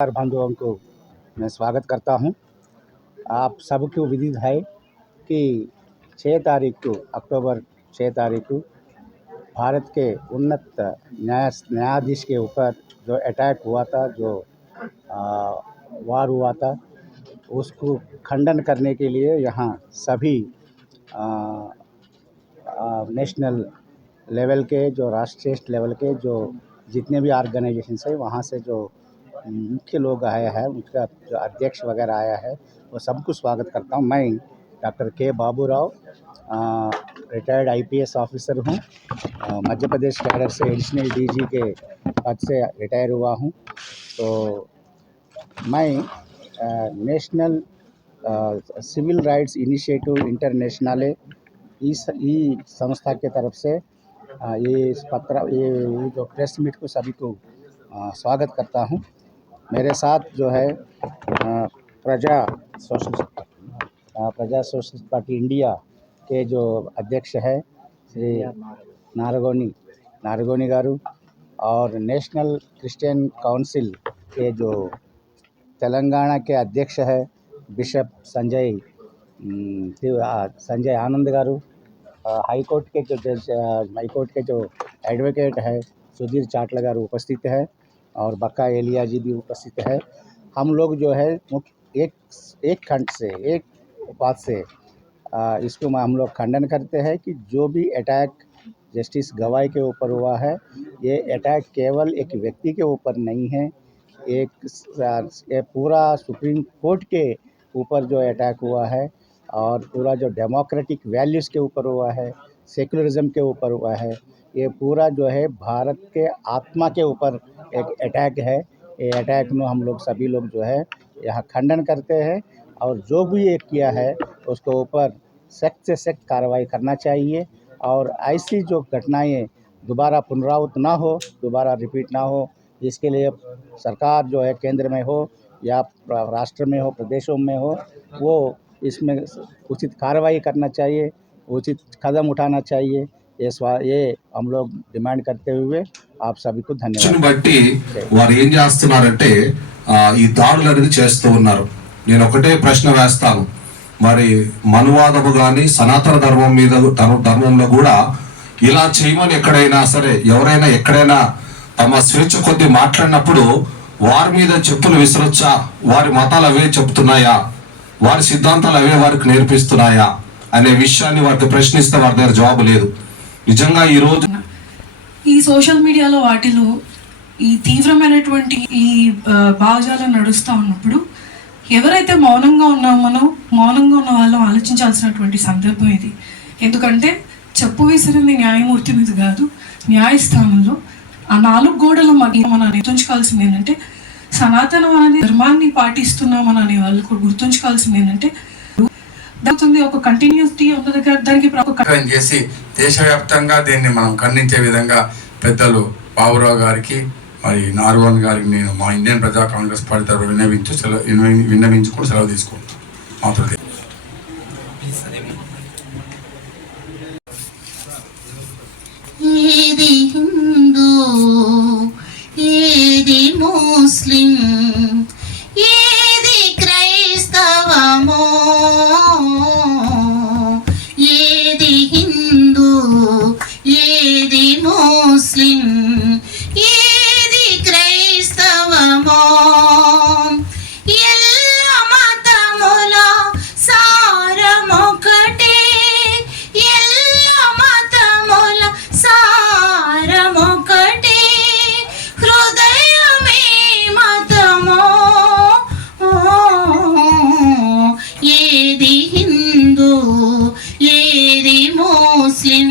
बंधुओं को मैं स्वागत करता हूं। आप सबको विदित है कि 6 तारीख को अक्टूबर 6 तारीख को भारत के उन्नत न्यायाधीश के ऊपर जो अटैक हुआ था, जो वार हुआ था, उसको खंडन करने के लिए यहाँ सभी नेशनल लेवल के, जो राष्ट्रीय लेवल के जो जितने भी ऑर्गेनाइजेशंस है, वहाँ से जो मुख्य लोग आया है, उनका जो अध्यक्ष वगैरह आया है, वो सबको स्वागत करता हूँ। मैं doctor K Babu Rao, retired IPS officer हूँ। मध्य प्रदेश कैडर से एडिशनल डीजी के पद से रिटायर हुआ हूँ। तो मैं national civil rights initiative international इस संस्था के तरफ से ये जो प्रेस मीट को सभी को स्वागत करता हूँ। मेरे साथ जो है प्रजा सोशलिस्ट पार्टी इंडिया के जो अध्यक्ष है श्री नारगोनी गारू, और नेशनल क्रिश्चियन काउंसिल के जो तेलंगाना के अध्यक्ष है बिशप संजय आनंद गारू, हाईकोर्ट के जो एडवोकेट है सुधीर चाटला गारू उपस्थित है, और बक्का एलिया जी भी उपस्थित है। हम लोग जो है एक खंड से, एक बात से इसको हम लोग खंडन करते हैं कि जो भी अटैक जस्टिस गवाई के ऊपर हुआ है, ये अटैक केवल एक व्यक्ति के ऊपर नहीं है, एक पूरा सुप्रीम कोर्ट के ऊपर जो अटैक हुआ है, और पूरा जो डेमोक्रेटिक वैल्यूज़ के ऊपर हुआ है, सेकुलरिज्म के ऊपर हुआ है, ये पूरा जो है भारत के आत्मा के ऊपर एक अटैक है। ये अटैक में हम लोग सभी लोग जो है यहाँ खंडन करते हैं, और जो भी ये किया है उसके ऊपर सख्त से सख्त कार्रवाई करना चाहिए, और ऐसी जो घटनाएं दोबारा पुनरावृत्त ना हो, दोबारा रिपीट ना हो, इसके लिए सरकार जो है केंद्र में हो या राष्ट्र में हो, प्रदेशों में हो, वो इसमें उचित कार्रवाई करना चाहिए, उचित कदम उठाना चाहिए। ये हम लोग डिमांड करते हुए आप सभी को धन्यवाद। బట్టి వారు ఏం చేస్తున్నారంటే ఈ దాడులు అనేది చేస్తూ ఉన్నారు. నేను ఒకటే ప్రశ్న వేస్తాను, మరి మనువాదము గాని సనాతన ధర్మం మీద ధర్మంలో కూడా ఇలా చేయమని ఎక్కడైనా సరే ఎవరైనా ఎక్కడైనా తమ స్వేచ్ఛ కొద్ది మాట్లాడినప్పుడు వారి మీద చెప్పులు విసరొచ్చా? వారి మతాలు అవే చెప్తున్నాయా? వారి సిద్ధాంతాలు అవే వారికి నేర్పిస్తున్నాయా అనే విషయాన్ని వారికి ప్రశ్నిస్తే వారి దగ్గర జవాబు లేదు. నిజంగా ఈ రోజు ఈ సోషల్ మీడియాలో వాటిలో ఈ తీవ్రమైనటువంటి ఈ భావజాలం నడుస్తూ ఉన్నప్పుడు ఎవరైతే మౌనంగా ఉన్న వాళ్ళం ఆలోచించాల్సినటువంటి సందర్భం ఇది. ఎందుకంటే చెప్పు విసిరింది న్యాయమూర్తి మీద కాదు, న్యాయస్థానంలో ఆ 4 గోడల మధ్య మనం గుర్తుంచుకోవాల్సింది ఏంటంటే, సనాతనం అనేది ధర్మాన్ని పాటిస్తున్నామని అనే వాళ్ళు కూడా గుర్తుంచుకోవాల్సింది ఏంటంటే, ఒక కంటిన్యూటీ ఉన్న దగ్గర దానికి చేసి దేశవ్యాప్తంగా దీన్ని మనం ఖండించే విధంగా పెద్దలు బాబురావు గారికి, మరి నార్వన్ గారికి నేను మా ఇండియన్ ప్రజా కాంగ్రెస్ పార్టీ తరఫున విన్నవించుకుని సెలవు తీసుకుంటాం. ఏది హిందూ, ఏది ముస్లిం, ఏది క్రైస్తవమో, ఏది హిందూ, ఏది ముస్లిం, ఏది క్రైస్తవమో, ఎల్ల మతముల సారమొకటే, ఎల్ల మతముల సారమొకటే, హృదయమే మతమో, ఏది హిందూ, ఏది ముస్లిం.